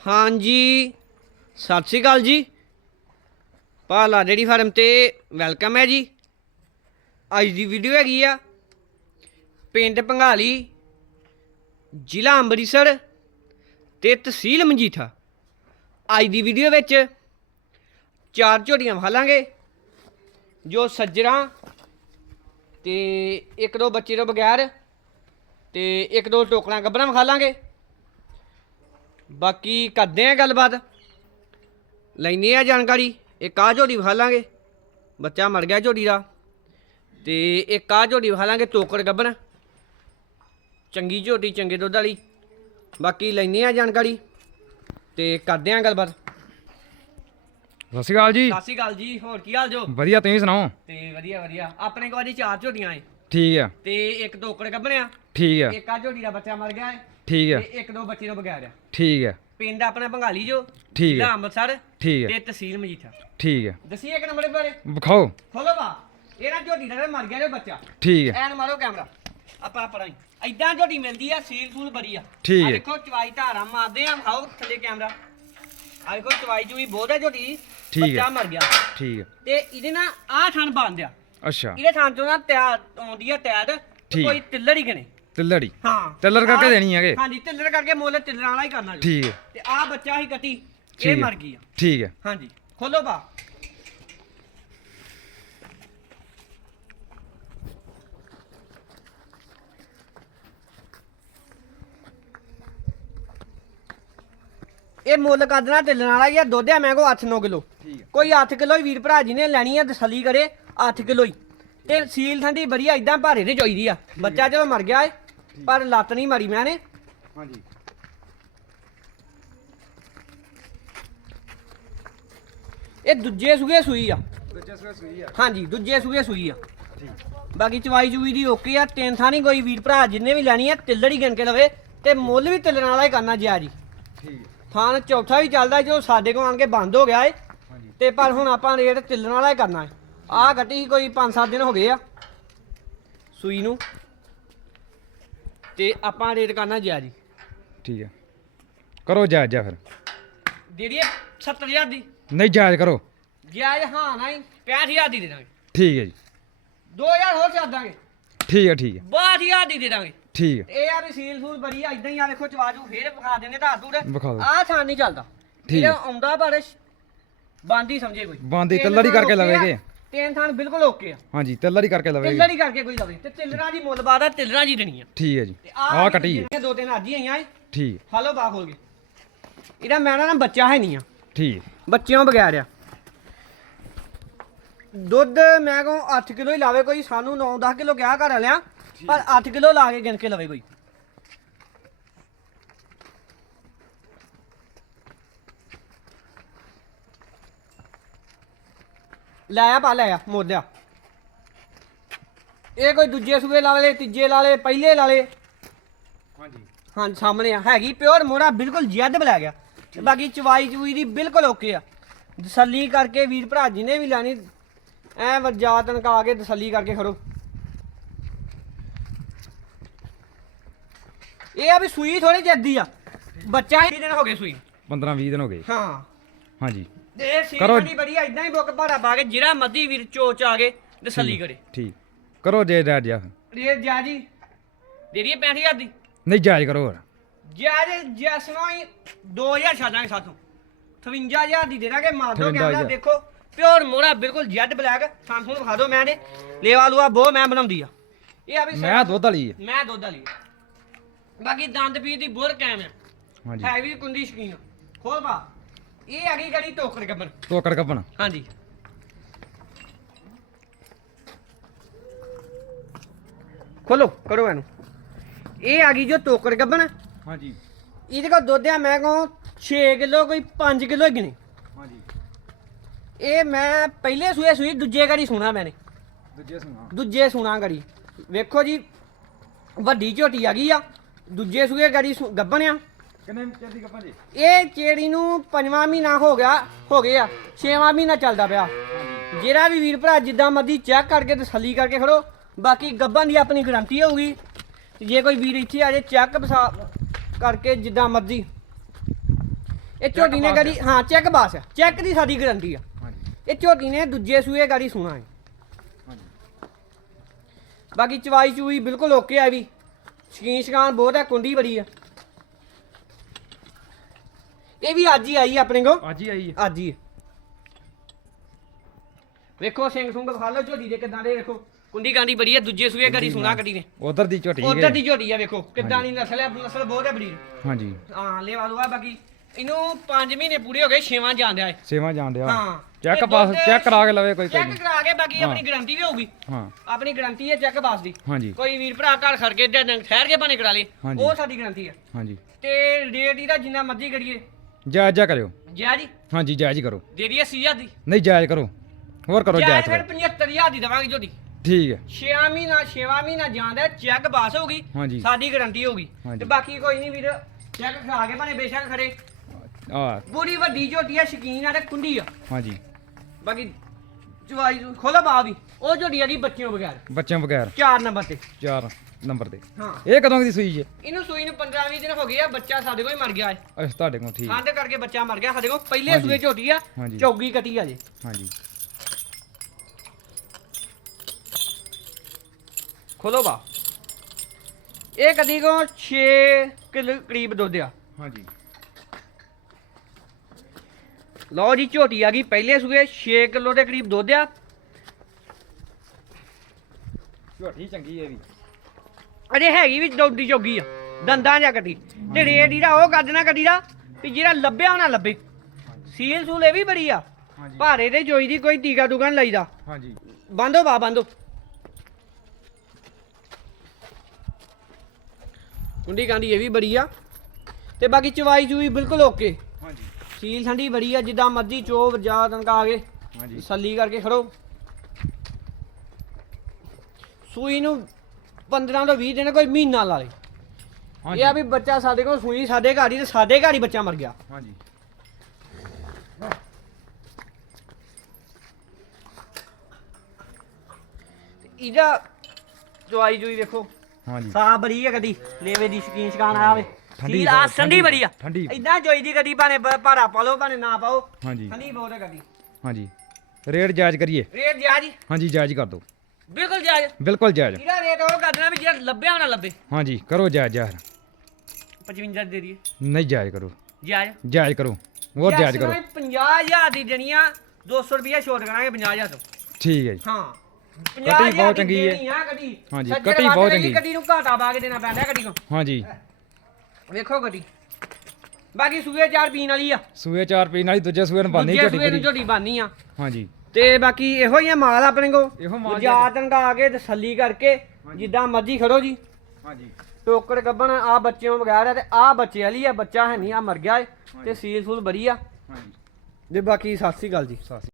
ਹਾਂਜੀ, ਸਤਿ ਸ਼੍ਰੀ ਅਕਾਲ ਜੀ। ਪਾਲਾ ਡੇਰੀ ਫਾਰਮ ਤੇ ਵੈਲਕਮ ਹੈ ਜੀ। ਅੱਜ ਦੀ ਵੀਡੀਓ ਹੈਗੀ ਆ ਪਿੰਡ ਪੰਗਾਲੀ, ਜ਼ਿਲ੍ਹਾ ਅੰਮ੍ਰਿਤਸਰ ਤੇ ਤਹਿਸੀਲ ਮਜੀਠਾ। ਅੱਜ ਦੀ ਵੀਡੀਓ ਵਿੱਚ ਚਾਰ ਝੋਟੀਆਂ ਵਿਖਾਲਾਂਗੇ, ਜੋ ਸੱਜਰਾਂ ਤੇ ਇੱਕ ਦੋ ਬੱਚੇ ਤੋਂ ਬਗੈਰ ਤੇ ਇੱਕ ਦੋ ਟੋਕਰਾਂ ਗੱਬਰਾਂ ਵਿਖਾਲਾਂਗੇ। ਬਾਕੀ ਕਰਦੇ ਆ ਗੱਲਬਾਤ। ਲੈਣੀ ਆ ਜਾਣਕਾਰੀ। ਇੱਕ ਆ ਝੋਟੀ ਵਿਖਾ ਲਾਂਗੇ। ਬੱਚਾ ਮਰ ਗਿਆ ਝੋਟੀ ਦਾ। ਤੇ ਇੱਕ ਆ ਝੋਟੀ ਵਿਖਾ ਲਾਂਗੇ ਟੋਕਰ ਗੱਬਣ। ਚੰਗੀ ਝੋਟੀ ਚੰਗੇ ਦੁੱਧ ਵਾਲੀ। ਬਾਕੀ ਲੈਣੀ ਆ ਜਾਣਕਾਰੀ। ਤੇ ਕਰਦੇ ਆ ਗੱਲਬਾਤ। ਸਤਿ ਸ਼੍ਰੀ ਅਕਾਲ ਜੀ। ਸਤਿ ਸ਼੍ਰੀ ਅਕਾਲ ਜੀ। ਹੋਰ ਕੀ ਹਾਲ ਜੋ? ਵਧੀਆ ਤੁਸੀਂ ਸੁਣਾਓ? ਤੇ ਵਧੀਆ ਵਧੀਆ। ਆਪਣੇ ਕੋਲ ਜੀ ਚਾਰ ਝੋਟੀਆਂ ਏ। ਠੀਕ ਆ। ਤੇ ਇੱਕ ਟੋਕਰ ਗੱਬਣਿਆ ਠੀਕ ਆ। ਇੱਕ ਆ ਝੋਟੀ ਦਾ ਬੱਚਾ ਮਰ ਗਿਆ ਏ। ਠੀਕ ਆ ਤੇ ਇੱਕ ਦੋ ਬੱਚੇ ਤੋਂ ਬਗੈਰ ਆ ਠੀਕ ਆ ਪਿੰਡ ਆਪਣਾ ਬੰਗਾਲੀ ਜੋ ਠੀਕ ਜ਼ਿਲ੍ਹਾ ਆ ਅੰਮ੍ਰਿਤਸਰ ਠੀਕ ਤੇ ਆ ਤਹਿਸੀਲ ਮਜੀਠਾ ਠੀਕ ਆ ਦਸੀ ਇੱਕ ਨੰਬਰ ਬਾਰੇ ਵਿਖਾਓ ਖੋਲੋ ਬਾ ਇਹ ਨਾ ਝੋਟੀ ਦਾ ਮਰ ਗਿਆ ਜੋ ਬੱਚਾ ਠੀਕ ਆ ਐਨ ਮਾਰੋ ਕੈਮਰਾ ਆਪਾਂ ਪੜਾਈ ਐਦਾਂ ਝੋਟੀ ਮਿਲਦੀ ਆ ਸੀਲ ਸੂਲ ਬੜੀ ਆ ਠੀਕ ਹੈ। ਦੇਖੋ ਚਵਾਈ ਧਾਰਾ ਮਾਰਦੇ ਆ ਖਾਓ ਥੱਲੇ ਕੈਮਰਾ ਆ ਦੇਖੋ ਚਵਾਈ ਚੂਈ ਬਹੁਤ ਹੈ ਝੋਟੀ। ਠੀਕ ਹੈ। ਬੱਚਾ ਮਰ ਗਿਆ ਠੀਕ ਆ ਤੇ ਇਹਦੇ ਨਾਲ ਆਹ ਥਣ ਬੰਦਿਆ ਅੱਛਾ ਇਹਦੇ ਥਣ ਚੋਂ ਨਾ ਤਿਆਰ ਆਉਂਦੀ ਆ ਤੈਦ ਠੀਕ। ਕੋਈ ਤਿੱਲੜ ਹੀ ਗਣੇ ਤਿੱਲੜੀ। ਹਾਂ। ਤਿੱਲੜ ਕਰਕੇ ਆਹ- ਦੇਣੀ ਹੈਗੇ? ਹਾਂਜੀ ਤਿੱਲੜ ਕਰਕੇ ਮੁੱਲ ਤਿੱਲੜਾਂ ਵਾਲਾ ਹੀ ਕਰਨਾ ਜੀ। ਠੀਕ ਆ ਤੇ ਆਹ ਬੱਚਾ ਹੀ ਕੱਟੀ ਠੀਕ ਇਹ ਹੈ। ਮਰ ਗਈ ਆ। ਠੀਕ ਆ ਹਾਂਜੀ ਖੋਲੋ ਬਾ ਇਹ ਮੁੱਲ ਕੱਢਣਾ ਢਿੱਲਣ ਵਾਲਾ ਹੀ ਆ ਦੁੱਧ ਆ ਮੈਂ ਕੋ 8-9 ਕਿਲੋ। ਠੀਕ ਕੋਈ 8 ਕਿਲੋ ਹੀ ਵੀਰ ਭਰਾ ਜੀ ਨੇ ਲੈਣੀ ਆ ਤਸੱਲੀ ਕਰੇ 8 ਕਿਲੋ ਹੀ। ਤੇ ਸੀਲ ਠੰਡੀ ਬੜੀ ਇਦਾਂ ਭਾਰੇ ਤੇ ਚੋਈਦੀ ਆ। ਬੱਚਾ ਜਦੋਂ ਮਰ ਗਿਆ ਏ ਪਰ ਲੱਤ ਨਹੀਂ ਮਾਰੀ ਮੈਂ ਨੇ। ਹਾਂਜੀ। ਇਹ ਦੂਜੇ ਸੂਏ ਸੂਈ ਆ। ਸੂਈ ਆ। ਹਾਂਜੀ ਦੂਜੇ ਸੂਏ ਸੂਈ ਆ। ਠੀਕ। ਬਾਕੀ ਚਵਾਈ ਚੂਈ ਦੀ ਓਕੇ ਆ ਤਿੰਨ ਥਾਂ ਨਹੀਂ ਕੋਈ ਵੀਰ ਭਰਾ ਜਿੰਨੇ ਵੀ ਲੈਣੀ ਆ ਤਿੱਲੜ ਹੀ ਗਿਣ ਕੇ ਲਵੇ ਤੇ ਮੁੱਲ ਵੀ ਤਿੱਲਣ ਵਾਲਾ ਹੀ ਕਰਨਾ ਜਿਆ ਜੀ। ਠੀਕ। ਥਾਂ ਚੌਥਾ ਵੀ ਚੱਲਦਾ ਜੋ ਸਾਡੇ ਕੋਲ ਆਣ ਕੇ ਬੰਦ ਹੋ ਗਿਆ ਏ। ਤੇ ਪਰ ਹੁਣ ਆਪਾਂ ਰੇਟ ਤਿੱਲਣ ਵਾਲਾ ਹੀ ਕਰਨਾ ਏ। ਗੱਟੀ ਸੀ ਕੋਈ 5-7 ਦਿਨ ਹੋ ਗਏ ਆ। ਸੂਈ ਨੂੰ। ਤੇ ਆਪਾਂ ਰੇਟ ਕਰਨਾ ਜਿਆ ਜੀ। ਠੀਕ ਆ ਕਰੋ ਜਾਇਜ਼ ਜਾ ਫਿਰ। 70000 ਦੀ। ਨਹੀਂ ਜਾਇਜ਼ ਕਰੋ। ਜਿਆ ਹਾਂ ਨਹੀਂ 65000 ਦੀ ਦੇ ਦਾਂਗੇ। ਠੀਕ ਹੈ ਜੀ। 2000 ਹੋਰ ਛੱਡ ਦਾਂਗੇ। ਠੀਕ ਆ ਠੀਕ ਆ 62000 ਦੀ ਦੇ ਦਾਂਗੇ। ਠੀਕ ਆ ਇਹ ਆ ਵੀ ਸੀਲ ਸੂਲ ਬੜੀ ਆ ਇਦਾਂ ਹੀ ਆ ਵੇਖੋ ਚਵਾਜੂ ਫੇਰ ਵਿਖਾ ਦਿੰਦੇ ਧਾਰ ਧੂੜ ਵਿਖਾ ਦਿਓ। ਆਹ ਥਾਂ ਨਹੀਂ ਚੱਲਦਾ। ਠੀਕ ਹੈ। ਆਉਂਦਾ ਪਰ ਬਾਂਦੀ ਸਮਝੇ ਕੋਈ। ਬਾਂਦੀ ਤਿੰਨ ਥਾਂ ਕਰਕੇ ਓਕੇ ਆ, ਲਵੇਗੇ। ਤਿੰਨ ਥਾਂ ਬਿਲਕੁਲ ਓਕੇ ਆ। ਹਾਂਜੀ ਤਿੱਲੜੀ ਕਰਕੇ ਲਵੇਗੀ ਤਿੱਲੜੀ ਕਰਕੇ ਕੋਈ ਲਵੇ। ਤੇ ਤਿੱਲਰਾਂ ਦੀ ਮੁੱਲ ਬਾਤ ਆ ਤਿੱਲਰਾਂ ਜੀ ਦੇਣੀ ਆ। ਠੀਕ ਹੈ ਜੀ। ਆਹ ਕੱਟੀ ਹੈ ਦੋ ਤਿੰਨ ਅੱਜ ਹੀ ਆਈਆਂ ਠੀਕ। ਹਾਲੋ ਬਾ ਖੋਲ ਕੇ। ਇਹਦਾ ਮੈਨਾਂ ਨਾ ਬੱਚਾ ਹੈ ਨਹੀਂ ਆ। ਠੀਕ। ਹੈ। ਬੱਚਿਆਂ ਬਗੈਰ ਆ। ਦੁੱਧ ਮੈਂ ਕਹੂੰ 8 ਕਿਲੋ ਹੀ ਲਾਵੇ ਕੋਈ ਸਾਨੂੰ 9-10 ਕਿਲੋ ਕਿਹਾ ਘਰ ਵਾਲਿਆਂ ਪਰ 8 ਕਿਲੋ ਲਾ ਕੇ ਗਿਣ ਕੇ ਲਵੇ ਕੋਈ। ਲੈ ਆ ਪਾ ਲੈ ਆ ਮੋਦਿਆ ਇਹ ਕੋਈ ਦੂਜੇ ਸੂਏ ਲਾ ਲੇ ਤੀਜੇ ਲਾ ਲੇ ਪਹਿਲੇ ਲਾ ਲੇ। ਹਾਂਜੀ। ਹਾਂ ਸਾਹਮਣੇ ਆ ਹੈਗੀ ਪਿਓਰ ਮੋੜਾ ਬਿਲਕੁਲ ਜੱਦ ਬਲਾ ਗਿਆ। ਤੇ ਬਾਕੀ ਚਵਾਈ ਚੂਈ ਦੀ ਬਿਲਕੁਲ ਓਕੇ ਆ। ਤਸੱਲੀ ਕਰਕੇ ਵੀਰ ਭਰਾ ਜੀ ਨੇ ਵੀ ਲੈਣੀ ਐ ਵਜਾ ਤਨਕਾ ਕੇ ਤਸੱਲੀ ਕਰਕੇ ਖੜੋ। ਇਹ ਆ ਵੀ ਸੂਈ ਥੋੜੀ ਜੱਦੀ ਆ। ਬੱਚਾ ਹੀ ਦਿਨ ਹੋ ਗਏ ਸੂਈ। 15 20 ਦਿਨ ਹੋ ਗਏ। ਹਾਂ। ਹਾਂਜੀ। ਇਹ ਕਰੋ। ਬੜੀ ਬੜੀ ਇਦਾਂ ਹੀ ਬੁੱਕ ਭਾੜਾ ਪਾ ਕੇ ਜਿਹੜਾ ਮੱਦੀ ਵੀਰ ਚੋਚ ਆ ਕੇ ਤਸੱਲੀ ਕਰੇ ਠੀਕ ਕਰੋ ਜੇ ਜਾਇਜ਼ ਜਾ। ਰੇਟ ਜਾ ਜੀ। ਦੇ ਦਈਏ 65000 ਦੀ? ਨਹੀਂ ਜਾਇਜ਼ ਕਰੋ ਹੋਰ। ਜਿਆਦੇ ਜੈਸਨੋ ਹੀ 2000 ਛੱਡਾਂਗੇ ਸਾਥੋਂ। 58000 ਦੀ ਦੇ ਦਾਂਗੇ ਮਾਰ ਦੋ 58 ਕੈਮਰਾ ਦੇਖੋ। ਪਿਓਰ ਮੋੜਾ ਬਿਲਕੁਲ ਜੈਡ ਬਲੈਕ ਸਾਨੂੰ ਵਿਖਾ ਦਿਓ ਮੈਂ ਨੇ ਲੇਵਾ ਲੂਆ ਬਹੁਤ ਮੈਂ ਬਣਾਉਂਦੀ ਆ। ਇਹ ਆ ਵੀ ਮੈਂ ਦੁੱਧ ਵਾਲੀ ਆ। ਮੈਂ ਦੁੱਧ ਵਾਲੀ ਆ। ਬਾਕੀ ਦੰਦ ਪੀਰ ਦੀ ਬੁਰ ਕਾਇਮ ਆ। ਹਾਂਜੀ। ਹੈ ਵੀ ਕੁੰਦੀ ਸ਼ਕੀਨ। ਖੋਲ ਪਾ ਇਹ ਹੈਗੀ ਗੜੀ ਟੋਕਰ ਗੱਬਨ ਟੋਕਰ ਕੱਪਣ ਹਾਂਜੀ। ਖੋਲੋ ਕਰੋ ਇਹਨੂੰ। ਇਹ ਆ ਗਈ ਜੋ ਟੋਕਰ ਗੱਬਨ ਹਾਂਜੀ। ਇਹਦੇ ਕੋਲ ਦੁੱਧ ਆ ਮੈਂ ਕਹੂੰ 6 ਕਿਲੋ ਕੋਈ 5 ਕਿਲੋ ਗਿਣੇ ਹਾਂਜੀ। ਇਹ ਮੈਂ ਪਹਿਲੇ ਸੂਏ ਸੂਈ ਦੂਜੇ ਗੜੀ ਸੁਣਾ ਮੈਨੇ। ਦੂਜੇ ਸੁਣਾ। ਦੂਜੇ ਸੁਣਾ ਗੜੀ। ਵੇਖੋ ਜੀ ਵੱਡੀ ਝੋਟੀ ਆ ਗਈ ਆ। ਦੂਜੇ ਸੂਏ ਗੜੀ ਗੱਭਣ ਆ। ਕਿੰਨੇ ਚਿਰ ਦੀ ਕੱਪਾਂ ਜੀ? ਇਹ ਚੇੜੀ ਨੂੰ ਪੰਜਵਾਂ ਮਹੀਨਾ ਹੋ ਗਿਆ ਹੋ ਗਿਆ ਛੇਵਾਂ ਮਹੀਨਾ ਚੱਲਦਾ ਪਿਆ। ਜਿਹੜਾ ਵੀ ਵੀਰ ਭਰਾ ਜਿੱਦਾਂ ਮਰਦੀ ਚੈੱਕ ਕਰਕੇ ਤਸੱਲੀ ਕਰਕੇ ਖੜੋ ਬਾਕੀ ਗੱਭਣ ਦੀ ਆਪਣੀ ਗਾਰੰਟੀ ਹੋਊਗੀ। ਜੇ ਕੋਈ ਵੀਰ ਇੱਥੇ ਆ ਜੇ ਚੈੱਕ ਕਰਕੇ ਜਿੱਦਾਂ ਮਰਦੀ ਇਹ ਝੋਟੀ ਨੇ ਗਾੜੀ ਹਾਂ ਚੈੱਕ ਬਾਸ ਚੈੱਕ ਦੀ ਸਾਡੀ ਗਾਰੰਟੀ ਆ। ਇਹ ਝੋਟੀ ਨੇ ਦੂਜੇ ਸੂਏ ਗਾੜੀ ਸੁਣਾ ਹੈ। ਬਾਕੀ ਚਵਾਈ ਚੂਈ ਬਿਲਕੁਲ ਓਕੇ ਆ ਵੀ। ਸ਼ਕੀਨ ਸ਼ਕਾਨ ਬਹੁਤ ਹੈ ਕੁੰਡੀ ਬੜੀ ਆ। ਇਹ ਵੀ ਅੱਜ ਹੀ ਆਈ ਆ ਆਪਣੇ ਕੋ ਅੱਜ ਹੀ ਆਈ ਹੈ ਅੱਜ ਹੀ। ਵੇਖੋ ਸਿੰਘ ਸੁੰਗ ਖਾ ਲਓ ਝੋਟੀ ਦੇ ਕਿਦਾਂ ਦੇ ਵੇਖੋ। ਕੁੰਡੀ ਕਾਂਡੀ ਬੜੀ ਆ ਦੂਜੇ ਸੂਏ ਗਾੜੀ ਸੁਣਾ ਕੱਢੀ ਨੇ ਉਧਰ ਦੀ ਝੋਟੀ ਉਧਰ ਹੈ। ਦੀ ਝੋਟੀ ਆ ਵੇਖੋ ਕਿੱਦਾਂ ਦੀ ਨਸਲ ਹੈ ਨਸਲ ਬਹੁਤ ਹੈ ਬੜੀ ਹਾਂਜੀ। ਹਾਂ ਲੈਵਾ ਲਵਾ ਬਾਕੀ ਇਹਨੂੰ 5 ਮਹੀਨੇ ਪੂਰੇ ਹੋ ਗਏ ਛੇਵਾਂ ਜਾਂਦਿਆ ਹੈ ਸੇਵਾ ਜਾਣ ਹਾਂ। ਚੈੱਕ ਪਾਸ ਚੈੱਕ ਕਰਾ ਕੇ ਲਵੇ ਕੋਈ ਚੈੱਕ ਕਰਾ ਕੇ ਬਾਕੀ ਹਾਂ। ਆਪਣੀ ਗਾਰੰਟੀ ਵੀ ਹੋਊਗੀ। ਹਾਂ। ਆਪਣੀ ਗਾਰੰਟੀ ਹੈ ਚੈੱਕ ਪਾਸ ਦੀ। ਹਾਂਜੀ। ਕੋਈ ਵੀਰ ਭਰਾ ਘਰ ਖੜ ਕੇ ਤੇ ਠਹਿਰ ਕੇ ਭਾਵੇਂ ਕਰਾ ਲੇ। ਉਹ ਸਾਡੀ ਗਾਰੰਟੀ ਹੈ। ਹਾਂਜੀ। ਤੇ ਰੇਟ ਇਹਦਾ ਜਿੰਨਾ ਮਰਜ਼ੀ ਕਰੀਏ। ਜਾਇਜ਼ ਜਾ ਕਰਿਓ। ਜੈ ਜੀ ਹਾਂਜੀ ਜਾਇਜ਼ ਕਰੋ। ਦੇ ਦਈਏ 80000 ਦੀ? ਨਹੀਂ ਜਾਇਜ਼ ਕਰੋ। ਹੋਰ ਕਰੋ ਜੈ ਜਾਇਜ਼ ਫਿਰ ਕਰੋ 75000 ਦੀ ਦਵਾਂਗੇ ਝੋਟੀ ਠੀਕ ਹੈ। 6 ਮਹੀਨਾ 6 ਮਹੀਨਾ ਜਾਂਦਾ ਚੈੱਕ ਪਾਸ ਹੋਊਗੀ ਹਾਂਜੀ। ਸਾਡੀ ਗਾਰੰਟੀ ਹੋਊਗੀ ਹਾਂਜੀ। ਤੇ ਬਾਕੀ ਕੋਈ ਨਹੀਂ ਵੀਰ ਚੈੱਕ ਖਾ ਕੇ ਭਾਵੇਂ ਬੇਸ਼ੱਕ ਖੜੇ। ਆ। ਪੂਰੀ ਵੱਡੀ ਝੋਟੀ ਆ ਸ਼ਕੀਨ ਆ ਤੇ ਕੁੰਡੀ ਆ। ਹਾਂਜੀ। ਬਾਕੀ ਜਵਾਈ ਖੋਲਾ ਬਾ ਵੀ ਉਹ ਝੋਟੀ ਆ ਦੀ ਬੱਚਿਆਂ ਬਗੈਰ। ਬੱਚਿਆਂ ਬਗੈਰ। 4 ਨੰਬਰ ਤੇ। 4 ਨੰਬਰ ਤੇ ਹਾਂ। ਇਹ ਕਦੋਂ ਦੀ ਸੂਈ ਜੇ? ਇਹਨੂੰ ਸੂਈ ਨੂੰ 15 20 ਦਿਨ ਹੋ ਗਏ ਆ ਬੱਚਾ ਸਾਡੇ ਕੋਲ ਹੀ ਮਰ ਗਿਆ ਹੈ। ਅੱਛਾ ਤੁਹਾਡੇ ਕੋਲ ਠੀਕ। ਠੰਡ ਕਰਕੇ ਬੱਚਾ ਮਰ ਗਿਆ ਸਾਡੇ ਕੋਲ ਪਹਿਲੇ। ਸੂਏ ਝੋਟੀ ਆ ਹਾਂਜੀ। ਚੌਗੀ ਕੱਟੀ ਆ ਜੇ। ਹਾਂਜੀ। ਖੋਲੋ ਬਾ। ਇਹ ਕਦੀ ਕੋ 6 ਕਿਲੋ ਕਰੀਬ ਦੁੱਧ ਆ। ਹਾਂਜੀ। ਲਓ ਜੀ ਝੋਟੀ ਆ ਗਈ ਪਹਿਲੇ ਸੂਏ 6 ਕਿਲੋ ਦੇ ਕਰੀਬ ਦੁੱਧ ਆ। ਝੋਟੀ ਚੰਗੀ ਹੈ ਵੀ ਅਜੇ ਹੈਗੀ ਵੀ ਡੋਡੀ ਚੌਗੀ ਆ ਦੰਦਾਂ ਜਾਂ ਕੱਟੀ ਤੇ ਰੇਟ ਇਹਦਾ ਉਹ ਕੱਢਣਾ ਕੱਢੀ ਦਾ ਵੀ ਜਿਹੜਾ ਲੱਭਿਆ ਉਹ ਨਾ ਲੱਭੇ। ਸੀਲ ਸੂਲ ਇਹ ਵੀ ਬੜੀ ਆ ਹਾਂਜੀ। ਭਾਰੇ ਤੇ ਜੋਈ ਦੀ ਕੋਈ ਟੀਕਾ ਟੂਕਾ ਨੀ ਲਾਈਦਾ। ਹਾਂਜੀ। ਬੰਦੋ ਬਾ ਬੰਦੋ ਕੁੰਡੀ ਕਾਂਡੀ ਇਹ ਵੀ ਬੜੀ ਆ ਤੇ ਬਾਕੀ ਚਵਾਈ ਚੂਈ ਬਿਲਕੁਲ ਓਕੇ। ਹਾਂਜੀ। ਸੀਲ ਠੰਡੀ ਬੜੀ ਆ ਜਿੱਦਾਂ ਮਰਜ਼ੀ ਚੋਵ ਜਾ ਤਨਕਾ ਆ ਗਏ ਹਾਂਜੀ। ਸੱਲੀ ਕਰਕੇ ਖੜੋ। ਸੂਈ ਨੂੰ 15 ਤੋਂ 20 ਦਿਨ ਕੋਈ ਮਹੀਨਾ ਲਾ ਲੇ। ਇਹ ਆ ਵੀ ਬੱਚਾ ਸਾਡੇ ਕੋਲ ਸੂਈ ਸਾਡੇ ਘਰ ਹੀ ਤੇ ਸਾਡੇ ਘਰ ਹੀ ਬੱਚਾ ਮਰ ਗਿਆ। ਹਾਂਜੀ। ਇਹਦਾ ਚਵਾਈ ਚੂਈ ਵੇਖੋ। ਹਾਂਜੀ। ਸਾ ਬੜੀ ਆ ਕਦੀ ਲੇਵੇ ਦੀ ਸ਼ਕੀਨ ਸ਼ਕਾਨ ਆਇਆ ਵੇ। ਠੰਡੀ ਆ ਸੰਡੀ ਬੜੀ ਆ। ਠੰਡੀ। ਇਦਾਂ ਜੋਈ ਦੀ ਕਦੀ ਬ- ਭਾਰਾ ਪਾ ਲਓ ਭਾਵੇਂ ਨਾ ਪਾਓ। ਹਾਂਜੀ। ਠੰਡੀ ਬਹੁਤ ਹੈ ਕਦੀ। ਹਾਂਜੀ। ਰੇਟ ਜਾਇਜ਼ ਕਰੀਏ। ਰੇਟ ਜਾ ਜੀ ਹਾਂਜੀ ਜਾਇਜ਼ ਕਰ ਦਿਓ। ਬਿਲਕੁਲ ਜਾਇਜ਼। ਬਿਲਕੁਲ ਜਾਇਜ਼। ਇਹਦਾ ਰੇਟ ਉਹ ਕਰ ਦੇਣਾ ਵੀ ਜਿਹੜਾ ਲੱਭਿਆ ਹੋਣਾ ਲੱਭੇ। ਹਾਂਜੀ ਕਰੋ ਜਾਇਜ਼ ਯਾਰ। 55 ਦੇ ਦਈਏ। ਨਹੀਂ ਜਾਇਜ਼ ਕਰੋ। ਜਾਇਜ਼? ਜਾਇਜ਼ ਕਰੋ। ਹੋਰ ਜਾਇਜ਼ ਕਰੋ। 50000 ਦੀ ਦੇਣੀਆਂ 200 ਰੁਪਿਆ ਛੋਟ ਕਰਾਂਗੇ 50000 ਤੋਂ। ਠੀਕ ਹੈ ਜੀ। ਹਾਂ। ਕੱਟੀ ਬਹੁਤ ਚੰਗੀ ਹੈ। ਹਾਂਜੀ, ਕੱਟੀ ਬਹੁਤ ਚੰਗੀ। ਕੱਟੀ ਨੂੰ ਘਾਟਾ ਪਾ ਕੇ ਦੇਣਾ ਪੈਂਦਾ ਕੱਟੀ ਨੂੰ ਹਾਂਜੀ। ਵੇਖੋ ਕੱਟੀ। ਬਾਕੀ ਸੂਏ ਚਾਰ ਪੀਣ ਵਾਲੀ ਆ। ਸੂਏ ਚਾਰ ਪੀ ਨਾਲ ਦੂਜੇ ਸੂਏ ਨੂੰ ਬੰਨੀ ਦੂਜੇ ਝੋਟੀ ਸੂਏ ਨੂੰ ਪੂਰੀ ਝੋਟੀ ਬਾਨੀ ਆ। ਹਾਂਜੀ। ਤੇ ਬਾਕੀ ਇਹੋ ਹੀ ਆ ਮਾਲ ਆਪਣੇ ਕੋ ਇਹੋ ਮਾਲ ਜਾ। ਤੰਗਾ ਕੇ ਤਸੱਲੀ ਕਰਕੇ ਜਿੱਦਾਂ ਮਰਜ਼ੀ ਖੜੋ ਜੀ। ਹਾਂਜੀ। ਟੋਕਰ ਗੱਬਣ ਆ ਬੱਚਿਆਂ ਬਗੈਰ ਆ ਤੇ ਆ ਬੱਚੇ ਵਾਲੀ ਆ ਬੱਚਾ ਹੈ ਨਹੀਂ ਆ ਮਰ ਗਿਆ ਏ ਤੇ ਸੀਲ ਸੂਲ ਬੜੀ ਆ। ਹਾਂਜੀ। ਤੇ ਬਾਕੀ ਸਤਿ ਸ੍ਰੀ ਅਕਾਲ ਜੀ। ਸਾਸੀ